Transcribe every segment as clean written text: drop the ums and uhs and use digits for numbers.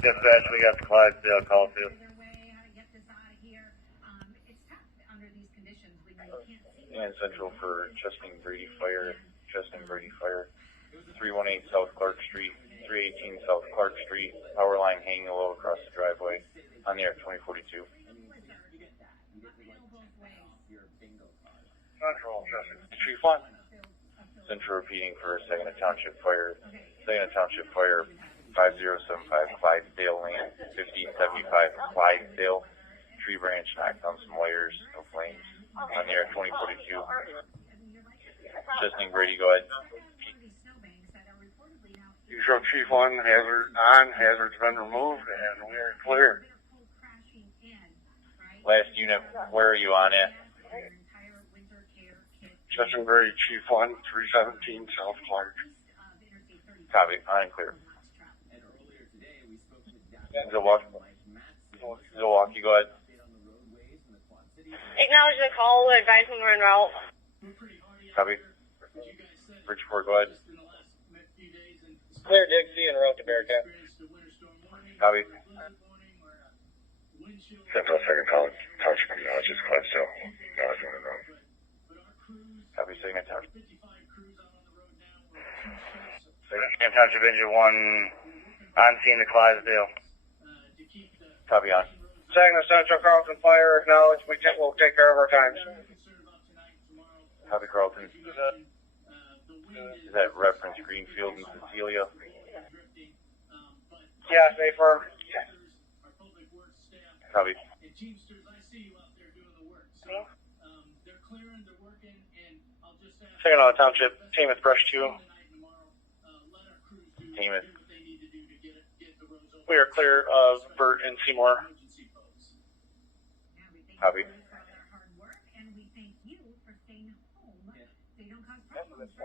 Dispatch, we got the Clydesdale call too. And Central for Chesting Brady Fire. 318 South Clark Street, 318 South Clark Street. Power line hanging low across the driveway on the air 2042. Central, Chief 1. Central repeating for Saginaw Township Fire. Saginaw Township Fire 5075 Clydesdale Lane, 1575 Clydesdale. Tree branch knocked on some wires, no flames. On the air 2042. Chesting Brady, go ahead. Usual Chief 1, hazard's been removed, and we are clear. Last unit, where are you on it? Chesting Brady, Chief 1, 317 South Clark. Copy, on and clear. Milwaukee, go ahead. Acknowledge the call, advise when we're en route. Copy. Bridgeport, go ahead. Clear Dixie and route to Bearcat. Copy. Central Second Township acknowledges Clydesdale. Acknowledgement in road. Copy, Saginaw Township. Saginaw Township Engine 1 on scene to Clydesdale. Copy on. Saginaw Central Carlton Fire, acknowledge we'll take care of our times. Copy, Carlton. Is that reference Greenfield and Cecilia? Yeah, stay firm. Copy. Saginaw Township, team at Brush 2. Team is We are clear of Burt and Seymour. copy.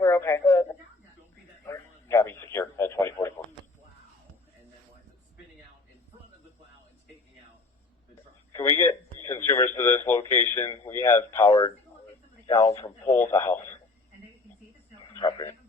We're okay. Copy, secure at 2044. Can we get consumers to this location? We have powered down from pole to house. Copy.